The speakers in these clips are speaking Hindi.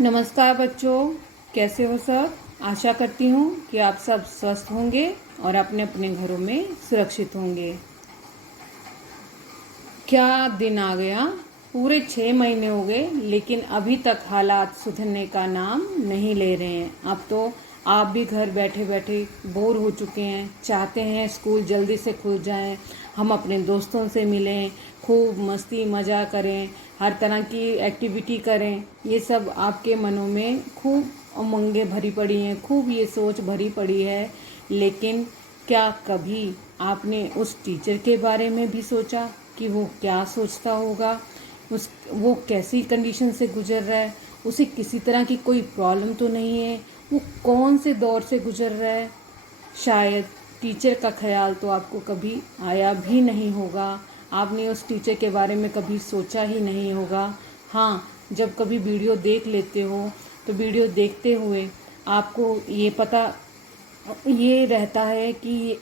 नमस्कार बच्चों, कैसे हो सब। आशा करती हूँ कि आप सब स्वस्थ होंगे और अपने अपने घरों में सुरक्षित होंगे। क्या दिन आ गया। पूरे 6 महीने हो गए लेकिन अभी तक हालात सुधरने का नाम नहीं ले रहे हैं। अब तो आप भी घर बैठे बैठे बोर हो चुके हैं, चाहते हैं स्कूल जल्दी से खुल जाए, हम अपने दोस्तों से मिलें, खूब मस्ती मज़ा करें, हर तरह की एक्टिविटी करें। ये सब आपके मनों में खूब उमंगें भरी पड़ी हैं, खूब ये सोच भरी पड़ी है। लेकिन क्या कभी आपने उस टीचर के बारे में भी सोचा कि वो क्या सोचता होगा, वो कैसी कंडीशन से गुजर रहा है, उसे किसी तरह की कोई प्रॉब्लम तो नहीं है, वो कौन से दौर से गुजर रहा है। शायद टीचर का ख्याल तो आपको कभी आया भी नहीं होगा, आपने उस टीचर के बारे में कभी सोचा ही नहीं होगा। हाँ, जब कभी वीडियो देख लेते हो तो वीडियो देखते हुए आपको ये रहता है कि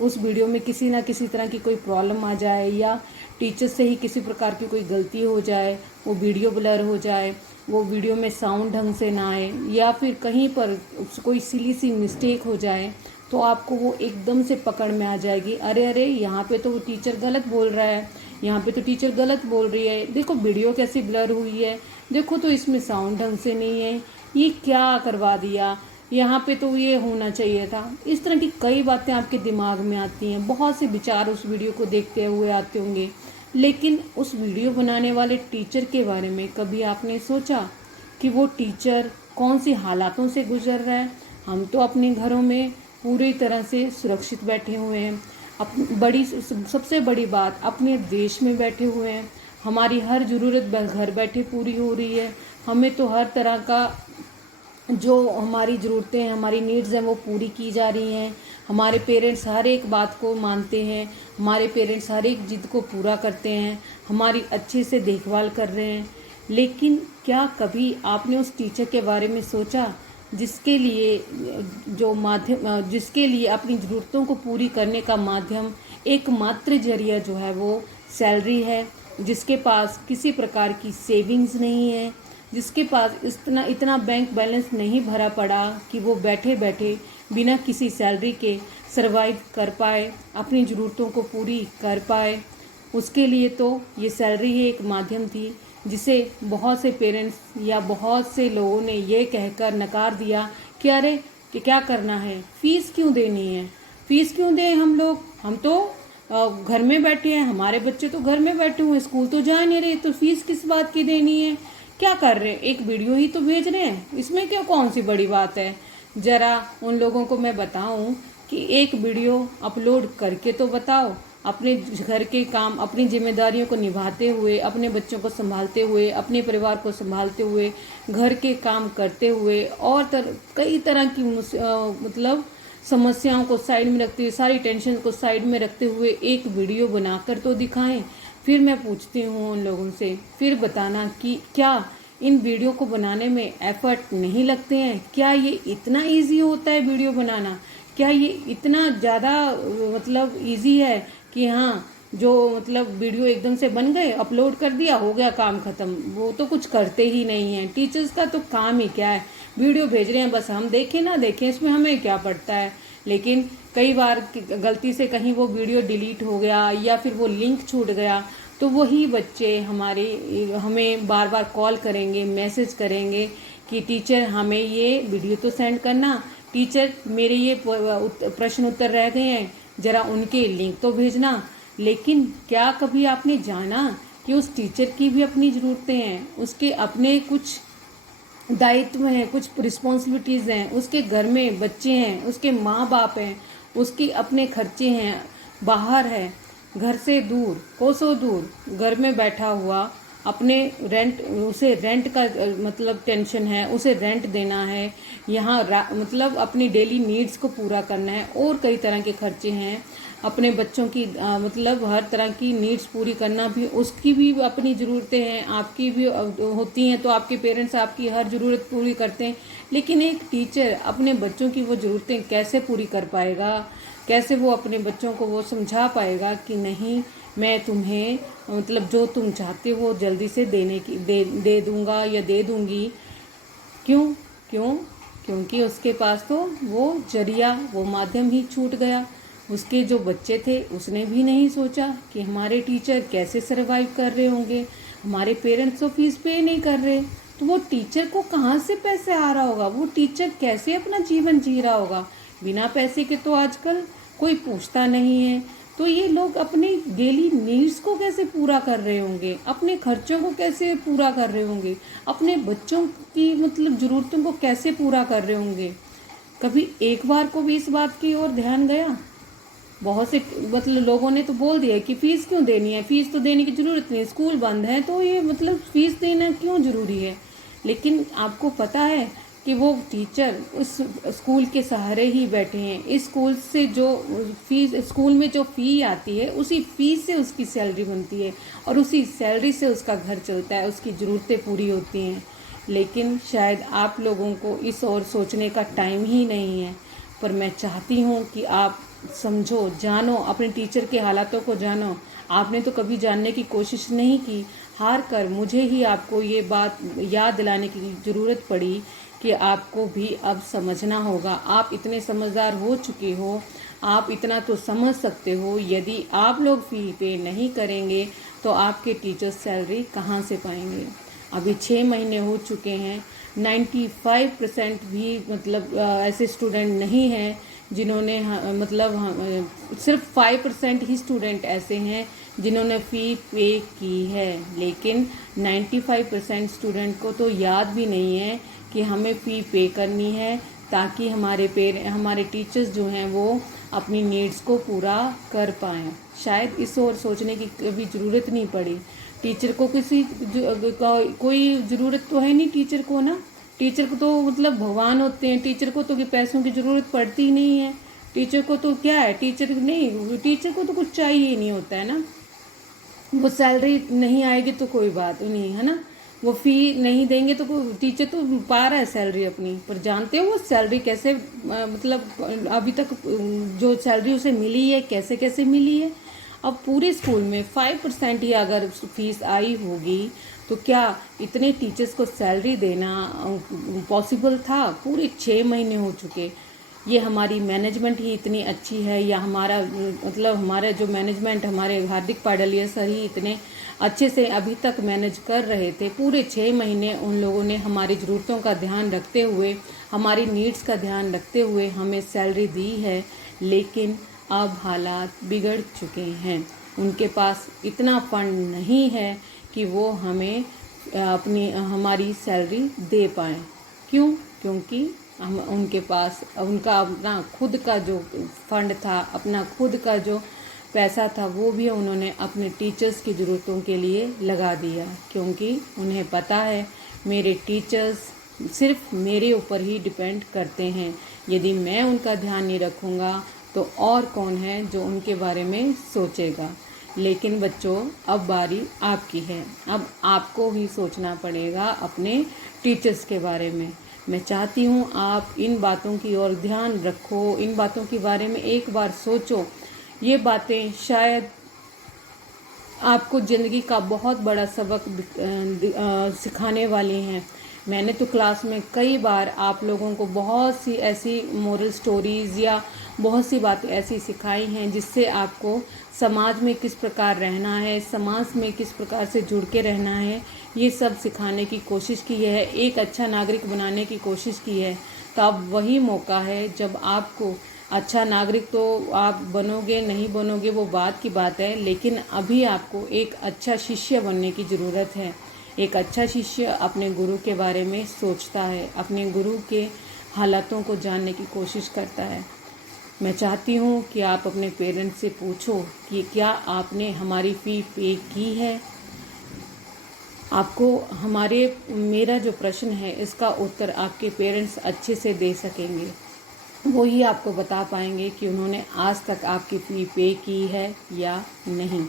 उस वीडियो में किसी ना किसी तरह की कोई प्रॉब्लम आ जाए या टीचर से ही किसी प्रकार की कोई गलती हो जाए, वो वीडियो ब्लर हो जाए, वो वीडियो में साउंड ढंग से ना आए या फिर कहीं पर कोई सिली सी मिस्टेक हो जाए तो आपको वो एकदम से पकड़ में आ जाएगी। अरे अरे, यहाँ पे तो वो टीचर गलत बोल रहा है, यहाँ पे तो टीचर गलत बोल रही है, देखो वीडियो कैसी ब्लर हुई है, देखो तो इसमें साउंड ढंग से नहीं है, ये क्या करवा दिया, यहाँ पे तो ये होना चाहिए था। इस तरह की कई बातें आपके दिमाग में आती हैं, बहुत से विचार उस वीडियो को देखते हुए आते होंगे। लेकिन उस वीडियो बनाने वाले टीचर के बारे में कभी आपने सोचा कि वो टीचर कौन सी हालातों से गुजर रहा है। हम तो अपने घरों में पूरी तरह से सुरक्षित बैठे हुए हैं, सबसे बड़ी बात अपने देश में बैठे हुए हैं, हमारी हर ज़रूरत घर बैठे पूरी हो रही है, हमें तो हर तरह का जो हमारी ज़रूरतें हैं, हमारी नीड्स हैं, वो पूरी की जा रही हैं। हमारे पेरेंट्स हर एक बात को मानते हैं, हमारे पेरेंट्स हर एक जिद को पूरा करते हैं, हमारी अच्छे से देखभाल कर रहे हैं। लेकिन क्या कभी आपने उस टीचर के बारे में सोचा जिसके लिए जिसके लिए अपनी ज़रूरतों को पूरी करने का माध्यम, एकमात्र जरिया जो है वो सैलरी है, जिसके पास किसी प्रकार की सेविंग्स नहीं है, जिसके पास इतना इतना बैंक बैलेंस नहीं भरा पड़ा कि वो बैठे बैठे बिना किसी सैलरी के सरवाइव कर पाए, अपनी ज़रूरतों को पूरी कर पाए। उसके लिए तो ये सैलरी ही एक माध्यम थी, जिसे बहुत से पेरेंट्स या बहुत से लोगों ने ये कहकर नकार दिया कि अरे कि क्या करना है, फ़ीस क्यों देनी है, फ़ीस क्यों दें हम लोग, हम तो घर में बैठे हैं, हमारे बच्चे तो घर में बैठे हुए, स्कूल तो जा नहीं रहे, तो फीस किस बात की देनी है, क्या कर रहे हैं, एक वीडियो ही तो भेज रहे हैं, इसमें क्या कौन सी बड़ी बात है। ज़रा उन लोगों को मैं बताऊं कि एक वीडियो अपलोड करके तो बताओ, अपने घर के काम, अपनी जिम्मेदारियों को निभाते हुए, अपने बच्चों को संभालते हुए, अपने परिवार को संभालते हुए, घर के काम करते हुए और कई तरह की मतलब समस्याओं को साइड में रखते हुए, सारी टेंशन को साइड में रखते हुए एक वीडियो बनाकर तो दिखाएं। फिर मैं पूछती हूँ उन लोगों से, फिर बताना कि क्या इन वीडियो को बनाने में एफर्ट नहीं लगते हैं, क्या ये इतना इजी होता है वीडियो बनाना, क्या ये इतना ज़्यादा मतलब इजी है कि हाँ जो मतलब वीडियो एकदम से बन गए, अपलोड कर दिया, हो गया काम ख़त्म। वो तो कुछ करते ही नहीं हैं। टीचर्स का तो काम ही क्या है, वीडियो भेज रहे हैं, बस हम देखें ना देखें इसमें हमें क्या पड़ता है। लेकिन कई बार गलती से कहीं वो वीडियो डिलीट हो गया या फिर वो लिंक छूट गया तो वही बच्चे हमें बार बार कॉल करेंगे, मैसेज करेंगे कि टीचर हमें ये वीडियो तो सेंड करना, टीचर मेरे ये प्रश्न उत्तर रह गए हैं, ज़रा उनके लिंक तो भेजना। लेकिन क्या कभी आपने जाना कि उस टीचर की भी अपनी ज़रूरतें हैं, उसके अपने कुछ दायित्व हैं, कुछ रिस्पॉन्सिबिलिटीज़ हैं, उसके घर में बच्चे हैं, उसके माँ बाप हैं, उसके अपने खर्चे हैं, बाहर है, घर से दूर, कोसों दूर घर में बैठा हुआ, अपने उसे रेंट का मतलब टेंशन है, उसे रेंट देना है, यहाँ मतलब अपनी डेली नीड्स को पूरा करना है और कई तरह के खर्चे हैं, अपने बच्चों की मतलब हर तरह की नीड्स पूरी करना भी, उसकी भी अपनी ज़रूरतें हैं, आपकी भी होती हैं, तो आपके पेरेंट्स आपकी हर ज़रूरत पूरी करते हैं। लेकिन एक टीचर अपने बच्चों की वो ज़रूरतें कैसे पूरी कर पाएगा, कैसे वो अपने बच्चों को वो समझा पाएगा कि नहीं मैं तुम्हें मतलब जो तुम चाहते हो जल्दी से दे दूंगा या दे दूंगी। क्यों क्यों क्योंकि उसके पास तो वो जरिया, वो माध्यम ही छूट गया। उसके जो बच्चे थे उसने भी नहीं सोचा कि हमारे टीचर कैसे सरवाइव कर रहे होंगे, हमारे पेरेंट्स तो फीस पे नहीं कर रहे, तो वो टीचर को कहाँ से पैसे आ रहा होगा, वो टीचर कैसे अपना जीवन जी रहा होगा। बिना पैसे के तो आजकल कोई पूछता नहीं है। तो ये लोग अपने डेली नीड्स को कैसे पूरा कर रहे होंगे, अपने खर्चों को कैसे पूरा कर रहे होंगे, अपने बच्चों की मतलब ज़रूरतों को कैसे पूरा कर रहे होंगे। कभी एक बार को भी इस बात की ओर ध्यान गया? बहुत से मतलब लोगों ने तो बोल दिया कि फ़ीस क्यों देनी है, फ़ीस तो देने की ज़रूरत नहीं, स्कूल बंद है तो ये मतलब फ़ीस देना क्यों ज़रूरी है। लेकिन आपको पता है कि वो टीचर उस स्कूल के सहारे ही बैठे हैं। इस स्कूल से जो फीस, स्कूल में जो फ़ी आती है उसी फ़ीस से उसकी सैलरी बनती है और उसी सैलरी से उसका घर चलता है, उसकी ज़रूरतें पूरी होती हैं। लेकिन शायद आप लोगों को इस ओर सोचने का टाइम ही नहीं है। पर मैं चाहती हूँ कि आप समझो, जानो, अपने टीचर के हालातों को जानो। आपने तो कभी जानने की कोशिश नहीं की, हार कर मुझे ही आपको ये बात याद दिलाने की ज़रूरत पड़ी कि आपको भी अब समझना होगा। आप इतने समझदार हो चुके हो, आप इतना तो समझ सकते हो, यदि आप लोग फ़ी पे नहीं करेंगे तो आपके टीचर्स सैलरी कहाँ से पाएंगे। अभी 6 महीने हो चुके हैं, 95% भी मतलब ऐसे स्टूडेंट नहीं हैं जिन्होंने सिर्फ 5% ही स्टूडेंट ऐसे हैं जिन्होंने फ़ी पे की है। लेकिन 95% स्टूडेंट को तो याद भी नहीं है कि हमें फ़ी पे करनी है, ताकि हमारे टीचर्स जो हैं वो अपनी नीड्स को पूरा कर पाएँ। शायद इस ओर सोचने की कभी ज़रूरत नहीं पड़ी। टीचर को कोई ज़रूरत तो है नहीं टीचर को ना। टीचर को तो मतलब भगवान होते हैं, टीचर को तो पैसों की ज़रूरत पड़ती ही नहीं है। टीचर को तो क्या है, टीचर को तो कुछ चाहिए ही नहीं होता है ना। वो सैलरी नहीं आएगी तो कोई बात नहीं है ना, वो फ़ी नहीं देंगे तो टीचर तो पा रहा है सैलरी अपनी। पर जानते हो वो सैलरी कैसे मतलब अभी तक जो सैलरी उसे मिली है कैसे कैसे मिली है। अब पूरे स्कूल में 5% ही अगर फीस आई होगी तो क्या इतने टीचर्स को सैलरी देना पॉसिबल था? पूरे 6 महीने हो चुके। ये हमारी मैनेजमेंट ही इतनी अच्छी है, या हमारा जो मैनेजमेंट, हमारे हार्दिक पाडलिया सर ही इतने अच्छे से अभी तक मैनेज कर रहे थे। पूरे 6 महीने उन लोगों ने हमारी ज़रूरतों का ध्यान रखते हुए, हमारी नीड्स का ध्यान रखते हुए हमें सैलरी दी है। लेकिन अब हालात बिगड़ चुके हैं, उनके पास इतना फंड नहीं है कि वो हमें हमारी सैलरी दे पाएँ। क्यों? क्योंकि हम उनके पास उनका अपना खुद का जो फंड था, अपना खुद का जो पैसा था, वो भी उन्होंने अपने टीचर्स की ज़रूरतों के लिए लगा दिया। क्योंकि उन्हें पता है मेरे टीचर्स सिर्फ मेरे ऊपर ही डिपेंड करते हैं। यदि मैं उनका ध्यान नहीं रखूँगा तो और कौन है जो उनके बारे में सोचेगा। लेकिन बच्चों, अब बारी आपकी है। अब आपको ही सोचना पड़ेगा अपने टीचर्स के बारे में। मैं चाहती हूँ आप इन बातों की ओर ध्यान रखो, इन बातों के बारे में एक बार सोचो। ये बातें शायद आपको ज़िंदगी का बहुत बड़ा सबक सिखाने वाली हैं। मैंने तो क्लास में कई बार आप लोगों को बहुत सी ऐसी मोरल स्टोरीज़ या बहुत सी बातें ऐसी सिखाई हैं जिससे आपको समाज में किस प्रकार रहना है, समाज में किस प्रकार से जुड़ के रहना है, ये सब सिखाने की कोशिश की है, एक अच्छा नागरिक बनाने की कोशिश की है। तो अब वही मौका है जब आपको अच्छा नागरिक तो आप बनोगे नहीं बनोगे वो बात की बात है, लेकिन अभी आपको एक अच्छा शिष्य बनने की ज़रूरत है। एक अच्छा शिष्य अपने गुरु के बारे में सोचता है, अपने गुरु के हालातों को जानने की कोशिश करता है। मैं चाहती हूँ कि आप अपने पेरेंट्स से पूछो कि क्या आपने हमारी फ़ी पे की है। आपको मेरा जो प्रश्न है इसका उत्तर आपके पेरेंट्स अच्छे से दे सकेंगे। वो ही आपको बता पाएंगे कि उन्होंने आज तक आपकी फ़ी पे की है या नहीं।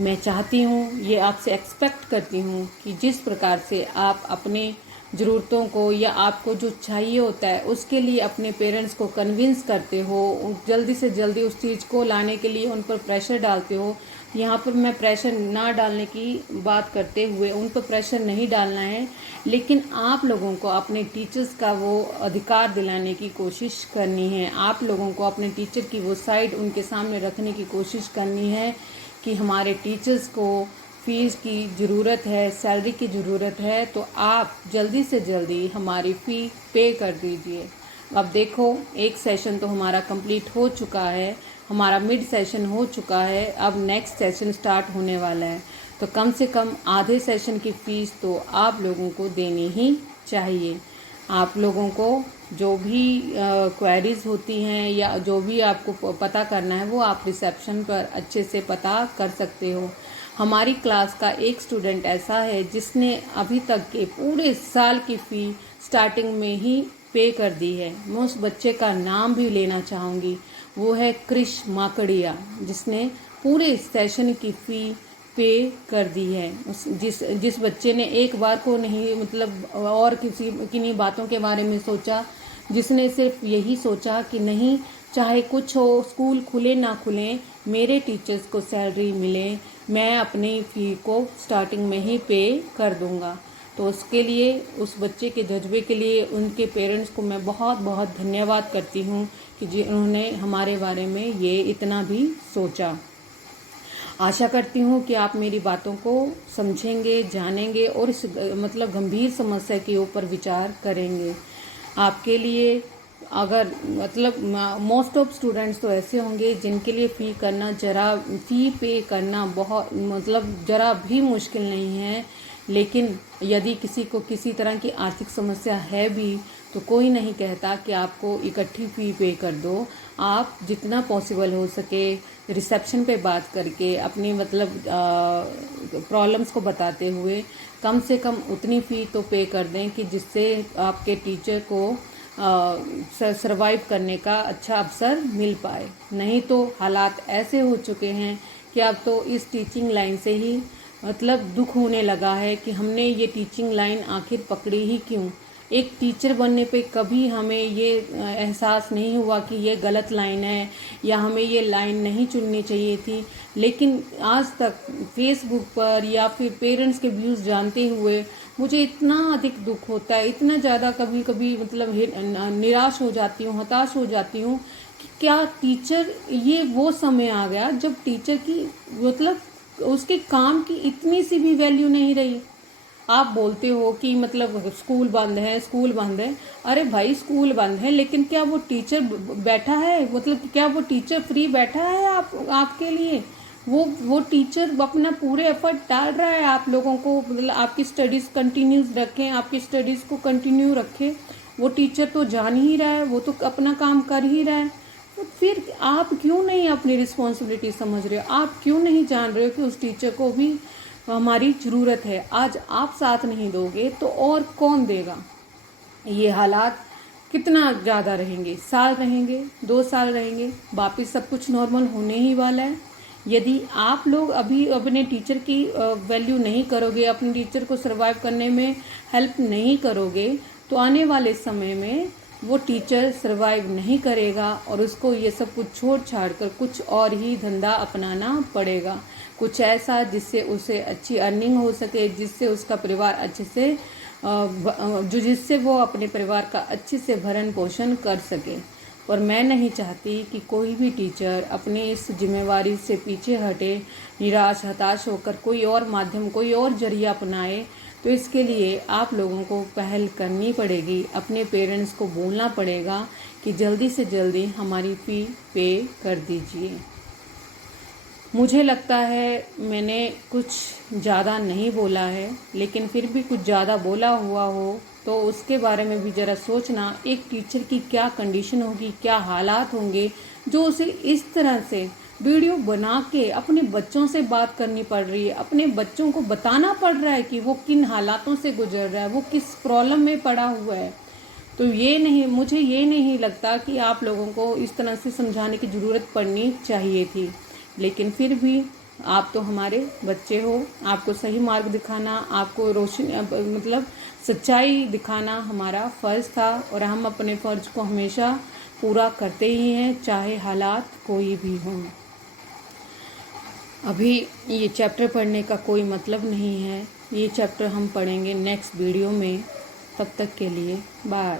मैं चाहती हूँ, ये आपसे एक्सपेक्ट करती हूँ कि जिस प्रकार से आप अपने ज़रूरतों को या आपको जो चाहिए होता है उसके लिए अपने पेरेंट्स को कन्विंस करते हो, जल्दी से जल्दी उस चीज़ को लाने के लिए उन पर प्रेशर डालते हो। यहाँ पर मैं प्रेशर ना डालने की बात करते हुए, उन पर प्रेशर नहीं डालना है, लेकिन आप लोगों को अपने टीचर्स का वो अधिकार दिलाने की कोशिश करनी है। आप लोगों को अपने टीचर की वो साइड उनके सामने रखने की कोशिश करनी है कि हमारे टीचर्स को फ़ीस की ज़रूरत है, सैलरी की ज़रूरत है, तो आप जल्दी से जल्दी हमारी फ़ी पे कर दीजिए। अब देखो, एक सेशन तो हमारा कंप्लीट हो चुका है, हमारा मिड सेशन हो चुका है, अब नेक्स्ट सेशन स्टार्ट होने वाला है, तो कम से कम आधे सेशन की फ़ीस तो आप लोगों को देनी ही चाहिए। आप लोगों को जो भी क्वेरीज़ होती हैं या जो भी आपको पता करना है वो आप रिसेप्शन पर अच्छे से पता कर सकते हो। हमारी क्लास का एक स्टूडेंट ऐसा है जिसने अभी तक के पूरे साल की फ़ी स्टार्टिंग में ही पे कर दी है। मैं उस बच्चे का नाम भी लेना चाहूँगी, वो है क्रिश माकड़िया, जिसने पूरे सेशन की फ़ी पे कर दी है। जिस बच्चे ने एक बार को नहीं, मतलब और किसी किन्हीं बातों के बारे में सोचा, जिसने सिर्फ यही सोचा कि नहीं, चाहे कुछ हो, स्कूल खुले ना खुले, मेरे टीचर्स को सैलरी मिले, मैं अपनी फ़ी को स्टार्टिंग में ही पे कर दूंगा। तो उसके लिए, उस बच्चे के जज्बे के लिए उनके पेरेंट्स को मैं बहुत बहुत धन्यवाद करती हूँ कि जिन्होंने हमारे बारे में ये इतना भी सोचा। आशा करती हूँ कि आप मेरी बातों को समझेंगे, जानेंगे और इस मतलब गंभीर समस्या के ऊपर विचार करेंगे। आपके लिए अगर मतलब मोस्ट ऑफ स्टूडेंट्स तो ऐसे होंगे जिनके लिए फ़ी पे करना बहुत मतलब ज़रा भी मुश्किल नहीं है, लेकिन यदि किसी को किसी तरह की आर्थिक समस्या है भी तो कोई नहीं कहता कि आपको इकट्ठी फ़ी पे कर दो। आप जितना पॉसिबल हो सके रिसेप्शन पे बात करके अपनी मतलब प्रॉब्लम्स को बताते हुए कम से कम उतनी फ़ी तो पे कर दें कि जिससे आपके टीचर को सरवाइव करने का अच्छा अवसर मिल पाए। नहीं तो हालात ऐसे हो चुके हैं कि अब तो इस टीचिंग लाइन से ही मतलब दुख होने लगा है कि हमने ये टीचिंग लाइन आखिर पकड़ी ही क्यों। एक टीचर बनने पे कभी हमें ये एहसास नहीं हुआ कि ये गलत लाइन है या हमें ये लाइन नहीं चुननी चाहिए थी, लेकिन आज तक फेसबुक पर या फिर पेरेंट्स के व्यूज़ जानते हुए मुझे इतना अधिक दुख होता है, इतना ज़्यादा कभी कभी मतलब निराश हो जाती हूँ, हताश हो जाती हूँ कि क्या टीचर, ये वो समय आ गया जब टीचर की मतलब उसके काम की इतनी सी भी वैल्यू नहीं रही। आप बोलते हो कि मतलब स्कूल बंद है, स्कूल बंद है। अरे भाई, स्कूल बंद है लेकिन क्या वो टीचर बैठा है, मतलब क्या वो टीचर फ्री बैठा है आपके लिए? वो टीचर अपना पूरे एफर्ट डाल रहा है आप लोगों को, मतलब आपकी स्टडीज़ कंटिन्यूज रखें, आपकी स्टडीज़ को कंटिन्यू रखें। वो टीचर तो जान ही रहा है, वो तो अपना काम कर ही रहा है। तो फिर आप क्यों नहीं अपनी रिस्पॉन्सिबिलिटी समझ रहे हो? आप क्यों नहीं जान रहे हो कि उस टीचर को भी हमारी ज़रूरत है? आज आप साथ नहीं दोगे तो और कौन देगा? ये हालात कितना ज़्यादा रहेंगे? साल रहेंगे, 2 साल रहेंगे, वापस सब कुछ नॉर्मल होने ही वाला है। यदि आप लोग अभी अपने टीचर की वैल्यू नहीं करोगे, अपने टीचर को सर्वाइव करने में हेल्प नहीं करोगे, तो आने वाले समय में वो टीचर सर्वाइव नहीं करेगा और उसको ये सब कुछ छोड़ छाड़ कर कुछ और ही धंधा अपनाना पड़ेगा, कुछ ऐसा जिससे उसे अच्छी अर्निंग हो सके, जिससे उसका परिवार अच्छे से जिससे वो अपने परिवार का अच्छे से भरण पोषण कर सके। और मैं नहीं चाहती कि कोई भी टीचर अपने इस जिम्मेवारी से पीछे हटे, निराश हताश होकर कोई और माध्यम, कोई और जरिया अपनाए। तो इसके लिए आप लोगों को पहल करनी पड़ेगी, अपने पेरेंट्स को बोलना पड़ेगा कि जल्दी से जल्दी हमारी फ़ी पे कर दीजिए। मुझे लगता है मैंने कुछ ज़्यादा नहीं बोला है, लेकिन फिर भी कुछ ज़्यादा बोला हुआ हो तो उसके बारे में भी ज़रा सोचना। एक टीचर की क्या कंडीशन होगी, क्या हालात होंगे जो उसे इस तरह से वीडियो बना के अपने बच्चों से बात करनी पड़ रही है, अपने बच्चों को बताना पड़ रहा है कि वो किन हालातों से गुजर रहा है, वो किस प्रॉब्लम में पड़ा हुआ है। तो मुझे ये नहीं लगता कि आप लोगों को इस तरह से समझाने की ज़रूरत पड़नी चाहिए थी, लेकिन फिर भी आप तो हमारे बच्चे हो, आपको सही मार्ग दिखाना, आपको रोशनी मतलब सच्चाई दिखाना हमारा फ़र्ज़ था और हम अपने फ़र्ज़ को हमेशा पूरा करते ही हैं, चाहे हालात कोई भी हों। अभी ये चैप्टर पढ़ने का कोई मतलब नहीं है, ये चैप्टर हम पढ़ेंगे नेक्स्ट वीडियो में। तब तक के लिए बाय।